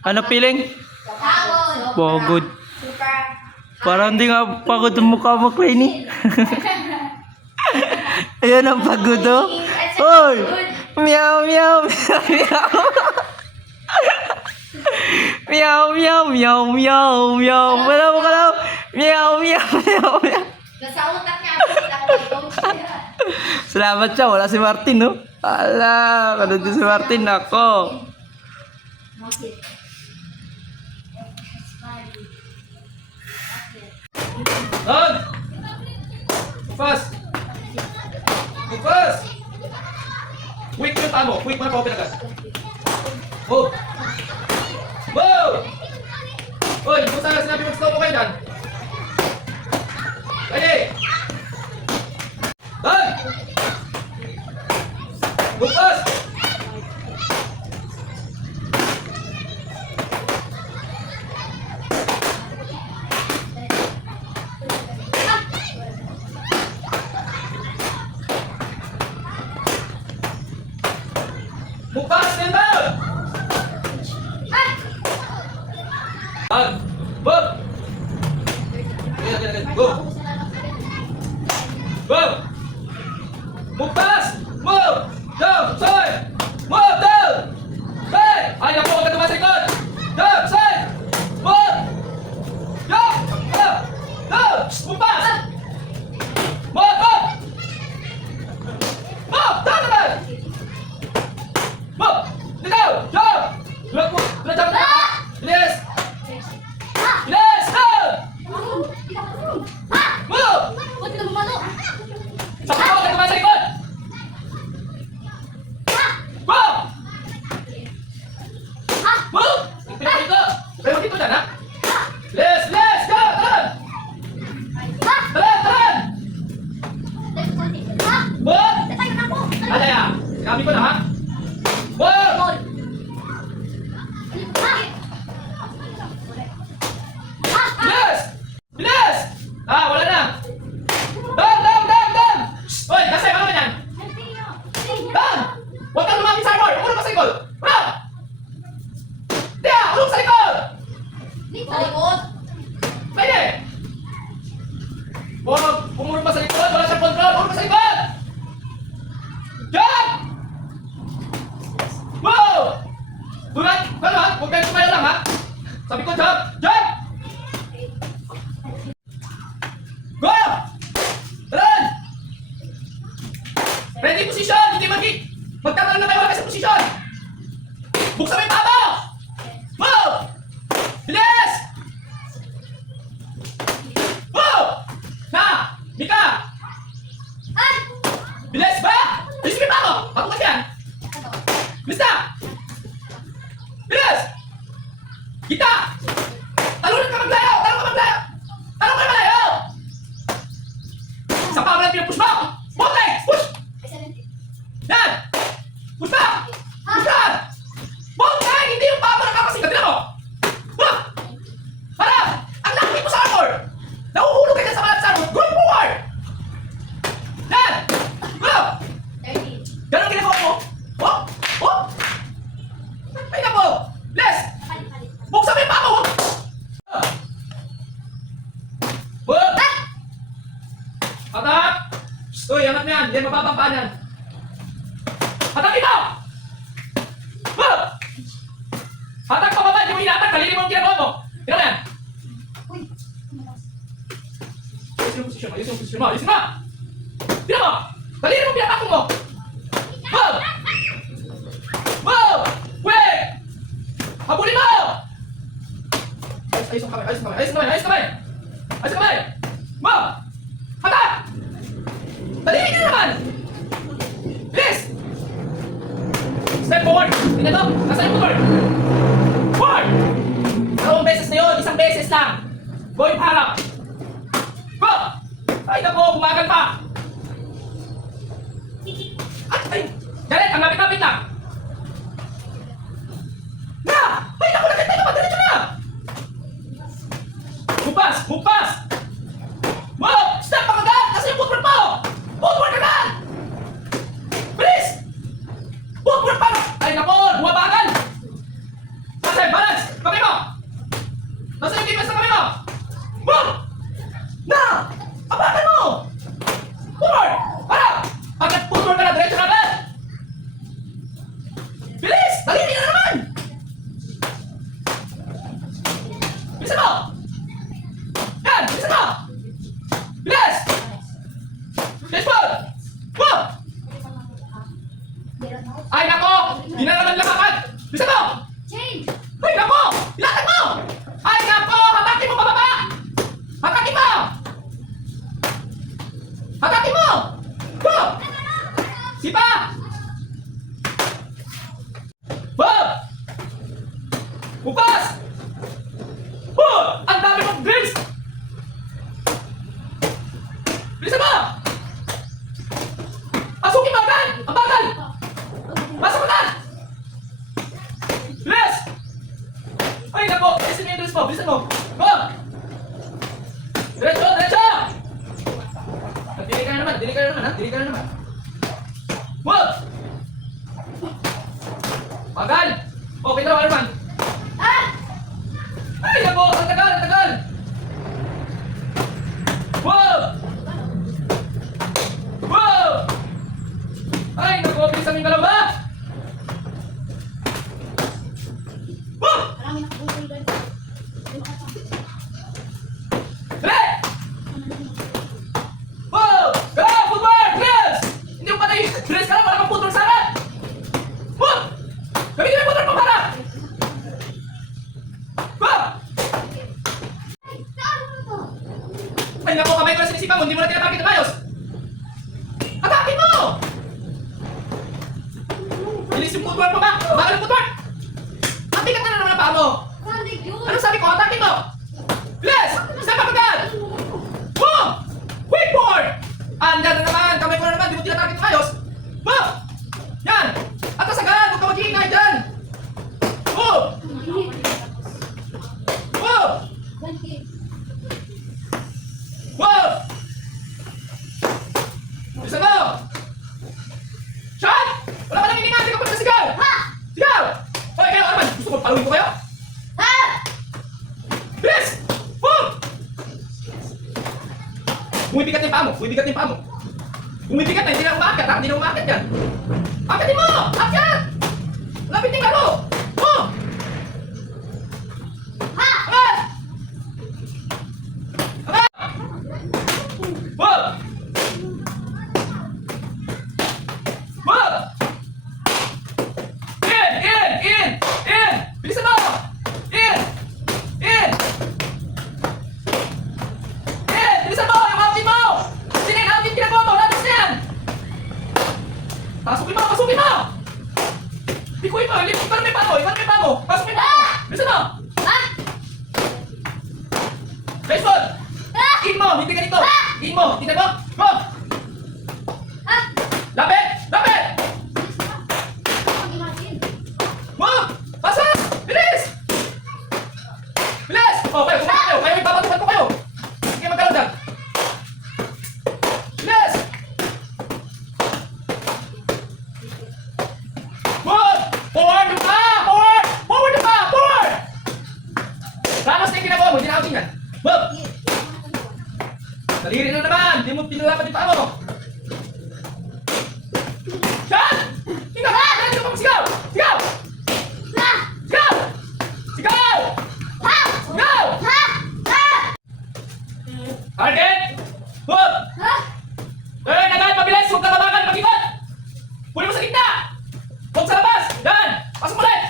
Ano feeling? Pagod. Pagod. Parang hindi nga pagod ang mukha mo, Queenie. Ayan ang pagod, oh. Hoy! Meow, meow, meow, meow. Meow, meow, meow, meow, meow. Wala mo ka lang. Meow, meow, meow, meow. Nasa utak niya ako, kita ko may coach niya. Salamat siya. Wala si Martin, no? Ala, kano din si Martin. Ako. Bakit? On! Fast! Fast! Quick yung tamo. Quick mo na pa-open agad. Move! Move! Uy, kung saan sinabi mag-stop mo kayo dyan? Ready! Done! Move fast! Move fast and down! Done! Move! Again. Go! Go! Move fast! Move! Down! Side! Move! Down! Side! Ay, naku! Huwag ka naman sa likod! Down! Side! Move! Down! Up! Down! Move fast! Move! Move! Move! Down naman! Move! Ligaw! Jump! Look! Jump! Bilis! Bilis! Down! Move! Ba't ka gumano? Saka ka! Huwag ka naman sa likod! Go! Move! Tingnan dito! Pero dito dyan, ha? Bilis! Bilis! Go! Talan! Talan! Talan! Move! Ano yan? Sinabi ko na, ha? Move! Bilis! Bilis! Ah, wala na! Down! Down! Down! Down! Hoy! Nasay! Ano ba yan? Down! Huwag kang lumapit sa armor! Umulong ka sa likod! Wala! Tiya! Umulong sa likod! Pwede! Huwag umulong pa sa likod! Wala siyang control! Umulong sa likod! Jump! Move! Dulat! Dulat! Huwag kayong kumaya lang, ha? Sabi ko, jump! Jump! Go! Run! Ready position! Hindi magkakaroon na kayo wala sa posisyon! Buksan mo yung paa mo! Move! Bilis! Move! Na! Mika! Bilis ba? Bilis mo yung paa mo! Patukas yan! Bilis na! Bilis! Kita! Talon ka maglayo! Talon ka maglayo! Talon ka maglayo! Sa paa mo lang pinupush mo! Both legs! Push! Yan! Push back! Push back! Both legs! Hindi yung paa mo nakakasing! Tignan mo! Huh! Harap! Ang laki mo sa armor! Nahuhulog ka dyan sa malat sa armor! Going forward! Yan! Go! Ganon ginagawa mo! Oh! Oh! Ay na po! Bless! Buksan mo yung paa mo! Boom! Atak! Uy, angat mo yan! Yan mababang paa niyan! Atak dito! Boom! Atak pa baba! Hindi mo inatak! Kalili mo ang ginagawa mo! Tignan mo yan! Ayusin yung posisyon mo! Ayusin yung posisyon mo! Ayusin mo! Tignan mo! Kalili mo ang pinapakong mo! Boom! Boom! Quick! Habulin mo! Ayos ang kamay! Ayos ang kamay! Ayos ang kamay! Ayos ang kamay! Ayos ang kamay! Boom! Atak! Dalihin nyo naman! Bilis! Step forward! Tingnan to! Nasaan yung forward? Forward! Dalawang beses na yun! Isang beses lang! Go yung harap! Go! Ay naku! Bumagal pa! Ay! Janet! Ang lapit-lapit na! Na! Ay naku! Nakita naman! Diretso na! Move fast! Move fast! Move! Step pa agad! Nasa yung footwork mo! Footwork agad! Bilis! Footwork pa! Ay naku! Bumabagal! Pasay! Bukas! Ang dami mong drinks! Bilisan mo! Pasukin mo agad! Ang bagal! Pasok agad! Bilis! Ay, nako! Bilisan mo yung drinks mo! Bilisan mo! Go! Diretso! Diretso! Dili ka na naman! Dili ka na naman! Ha? Dili ka na naman! Wag! Bagal! Okay na naman! Ah! Ay, nako! Ang tagal! Ang tagal! Wow! Wow! Ay, nako! Bilisan mo yung galaw ba? Wow! Marami nakabulol doon. Dali! Wow! Galaw! Footwork! Yes! Hindi mo patay! Bilis ka lang para maputol sa akin! Wow! Gamitin mo yung putol mo para! Wow! Ay, saan mo to? Ay, nako! Kamay ko na sinisipan mo! Hindi mo na tinapakit na ayos! Atakin mo! Bilis yung footwork mo ba? Bakal yung footwork! Ang bigat na naman ang paa mo! Sandig yun. Ano sabi ko? Atakin mo! Bilis! Step up agad! Boom! Quick board! Andyan na naman! Kamay ko na naman! Di mo tinatarget ng ayos! Boom! Yan! Atas agad! Huwag ka mag-iingay dyan! Boom! Boom! Boom! Bilisan mo! Shot! Wala ka nang hininga! Hindi ka pa nasigaw! Ha! Sigaw! Hoy, kayo, Arman! Gusto ko paluin ko kayo? Ha! Bilis! Boom! Bumibigat na yung paa mo. Bumibigat na yung paa mo. Bumibigat na, hindi na umaakyat ha? Hindi na umaakyat yan. Akyatin mo! Akyat! Lapit yung laro! Boom! Ha! Angat! Angat! Boom! Boom! In! In! In! In! Bilisan mo! In! In! In! Bilisan mo! Yung outing mo! Sino yung outing ginagawa mo? Labas na yan! Pasukin mo! Pasukin mo! Ikuin mo! Ikan may pamo! Ikan may pamo! Pasukin mo! Bilisan mo! Ha! Baseball! Ha! In mo! Hindi ganito! In mo! Tingnan mo! Go! Ha! Lapit! Lapit! Pag-imagine. Move! Pasok! Bilis! Bilis! Oh, kayo, kumain kayo. Kayo, ibabatukan ko kayo. Sige, magkaroon dyan. Bilis! Move! Forward yung pa! Forward! Forward yung pa! Forward! Ramos na yung ginagawa mo. Hindi na outing yan. Move! Daliri na naman. Hindi mo pinalapan yung paa mo. Shot! Tingnan ka! Tingnan ka! Sigaw! Sigaw! Ha! Sigaw! Sigaw! Ha! Sigaw! Ha! Ha! Target! Hook! Ha! Turn agad! Pabilis! Huwag ka mabagal! Mag-ikot! Puli mo sa gitna! Huwag sa labas! Yan! Pasok mo ulit!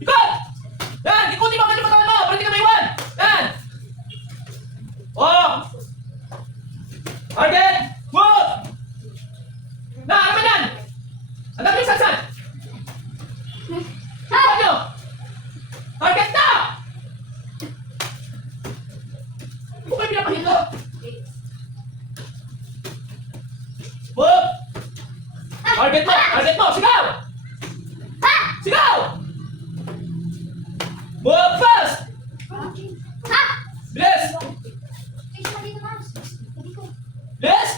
Ikot! Yan! Ikutin mo ang kalimutan mo! Para hindi ka maiwan! Yan! Oh! Target! Hook! Na! Ano ba yan? Ang dami yung sansan! Ikot nyo! Target na! Hindi ko kayo pinapahito! Hook! Target mo! Target mo! Sigaw! Ha! Sigaw! Move fast! Ha! Bilis! Ay, siya dito, Mars. Hindi ko. Bilis!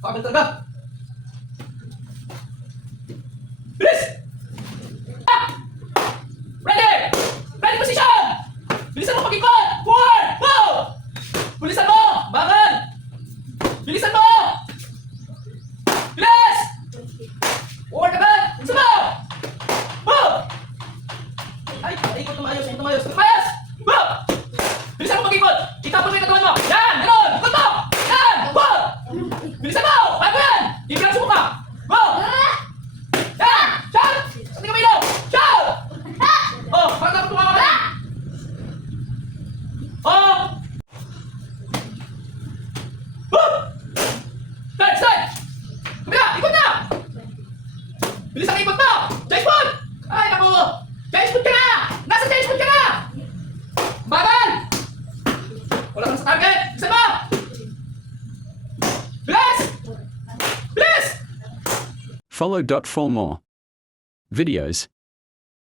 Pagod talaga! Bilis! Ah! Ready! Ready position! Bilisan mo pag-ikot! Forward! Go! Bilisan mo! Bangan! Bilisan mo! Bilis! Forward agad! Bilisan mo! Move! Ay, ikot na maayos, ikot na maayos, ikot na maayos! Move! Bilisan mo pag-ikot! Itapon mo yung katawan mo! Yan! Ganon! Ikot mo! Yan! Move! Bilisan mo! Kaya mo yan! Ibilang sa mukha! Go! Ah! Yan! Shout! Saan ka may Shout! Ha! Oh, bakit dapat tumama ka? Oh! Woo! Start! Start! Kumila! Ikot na! Bilis ang ikot mo! James Bond! Ay, naku! James Bond ka na! Nasa James Follow. For more videos.